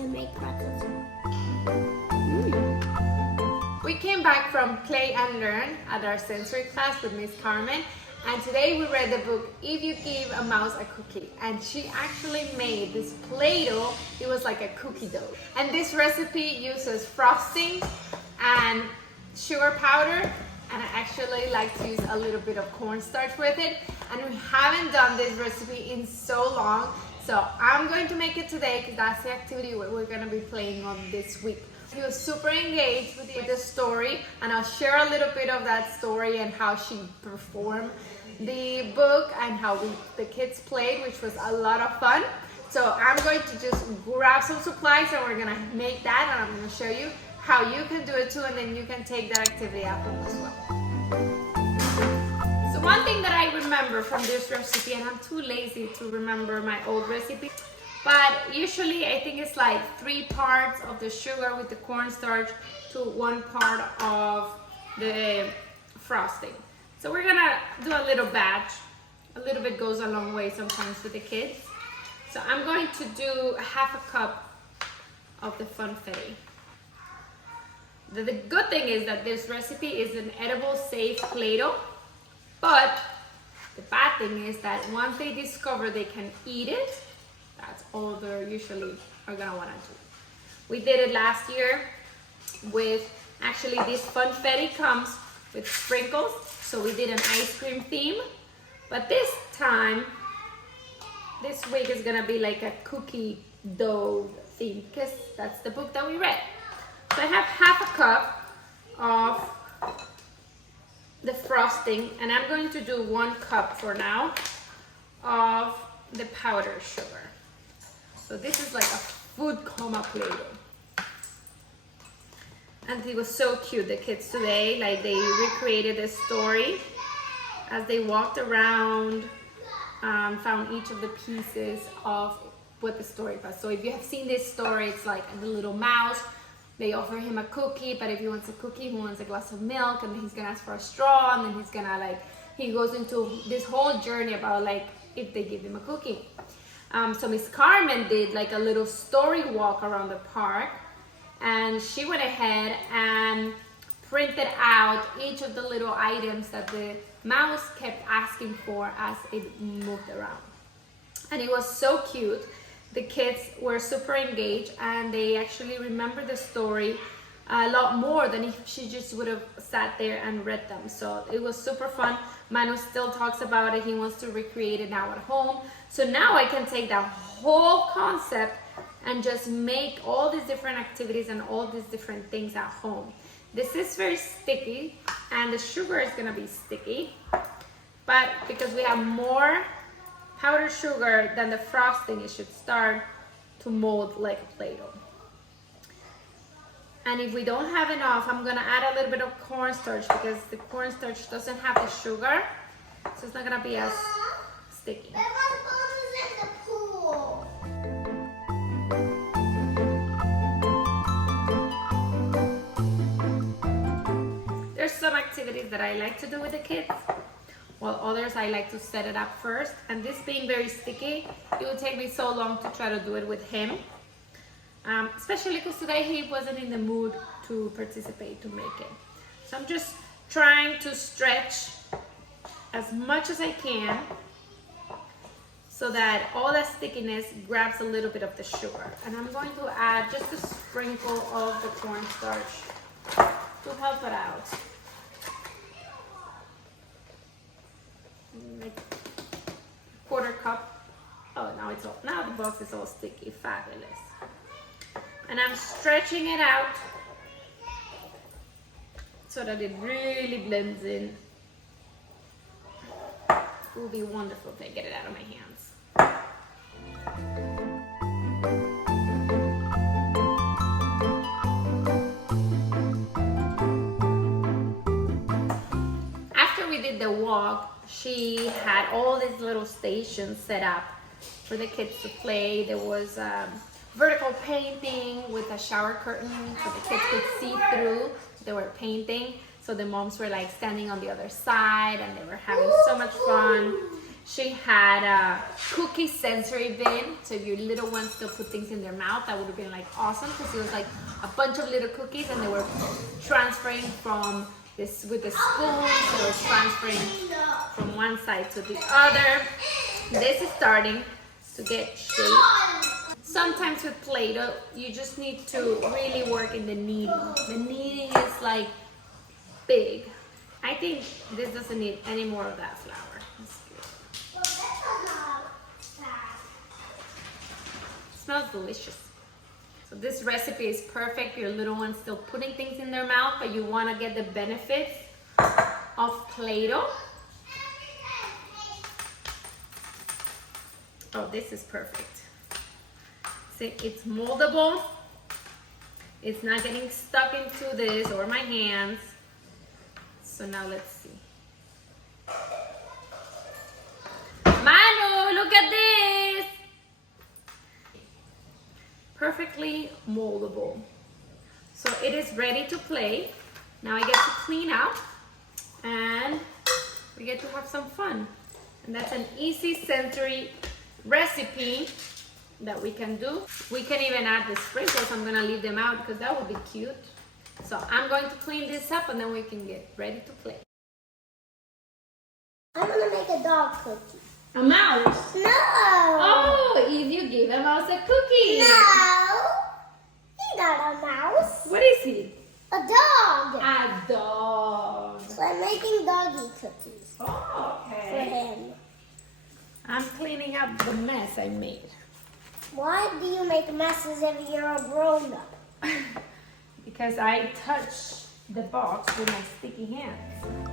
to make pretzels. We came back from Play and Learn at our sensory class with Miss Carmen, and today we read the book If You Give a Mouse a Cookie, and she actually made this Play-Doh. It was like a cookie dough, and this recipe uses frosting and sugar powder, and I actually like to use a little bit of cornstarch with it, and we haven't done this recipe in so long, so I'm going to make it today because that's the activity we're going to be playing on this week. He was super engaged with the story, and I'll share a little bit of that story and how she performed the book and how the kids played, which was a lot of fun. So I'm going to just grab some supplies and we're going to make that, and I'm going to show you how you can do it too, and then you can take that activity at home as well. So one thing that I remember from this recipe, and I'm too lazy to remember my old recipe, but usually I think it's like 3 parts of the sugar with the cornstarch to 1 part of the frosting. So we're gonna do a little batch. A little bit goes a long way sometimes with the kids. So I'm going to do 1/2 cup of the funfetti. The good thing is that this recipe is an edible, safe Play-Doh, but the bad thing is that once they discover they can eat it, that's all they usually are gonna wanna do. We did it last year with, actually this funfetti comes with sprinkles, so we did an ice cream theme, but this time, this week is gonna be like a cookie dough theme, because that's the book that we read. So I have 1/2 cup of the frosting, and I'm going to do 1 cup for now of the powdered sugar. So this is like a food coma Play-Doh. And it was so cute, the kids today, like they recreated a story as they walked around, found each of the pieces of what the story was. So if you have seen this story, it's like the little mouse, they offer him a cookie, but if he wants a cookie, he wants a glass of milk, and then he's gonna ask for a straw, and then he's gonna he goes into this whole journey about if they give him a cookie. So Miss Carmen did like a little story walk around the park, and she went ahead and printed out each of the little items that the mouse kept asking for as it moved around. And it was so cute. The kids were super engaged, and they actually remember the story a lot more than if she just would have sat there and read them. So it was super fun. Manu still talks about it. He wants to recreate it now at home. So now I can take that whole concept and just make all these different activities and all these different things at home. This is very sticky, and the sugar is gonna be sticky, but because we have more powdered sugar than the frosting, it should start to mold like a Play-Doh. And if we don't have enough, I'm gonna add a little bit of cornstarch, because the cornstarch doesn't have the sugar, so it's not gonna be as sticky. There's some activities that I like to do with the kids, while others I like to set it up first. And this being very sticky, it would take me so long to try to do it with him. Especially because today he wasn't in the mood to participate, to make it. So I'm just trying to stretch as much as I can so that all that stickiness grabs a little bit of the sugar. And I'm going to add just a sprinkle of the cornstarch to help it out. Like 1/4 cup. Oh, now the box is all sticky. Fabulous. And I'm stretching it out so that it really blends in. It will be wonderful if I get it out of my hands. After we did the walk, she had all these little stations set up for the kids to play. There was vertical painting with a shower curtain so the kids could see through. They were painting, so the moms were like standing on the other side, and they were having so much fun. She had a cookie sensory bin, so if your little ones still put things in their mouth, that would have been like awesome, because it was like a bunch of little cookies and they were transferring from this with the spoons, they were transferring from one side to the other. This is starting to get shape. Sometimes with Play-Doh, you just need to really work in the kneading. The kneading is like big. I think this doesn't need any more of that flour. Smells delicious. So this recipe is perfect. Your little one's still putting things in their mouth, but you want to get the benefits of Play-Doh. Oh, this is perfect. See, it's moldable. It's not getting stuck into this or my hands. So now let's see. Manu, look at this! Perfectly moldable. So it is ready to play. Now I get to clean up and we get to have some fun. And that's an easy sensory recipe that we can do. We can even add the sprinkles. I'm gonna leave them out because that would be cute. So I'm going to clean this up and then we can get ready to play. I'm gonna make a dog cookie. A mouse? No! Oh, if you give a mouse a cookie. No! He's not a mouse. What is he? A dog. A dog. So I'm making doggy cookies Oh, for okay. him. I'm cleaning up the mess I made. Why do you make messes if you're a grown-up? Because I touch the box with my sticky hands.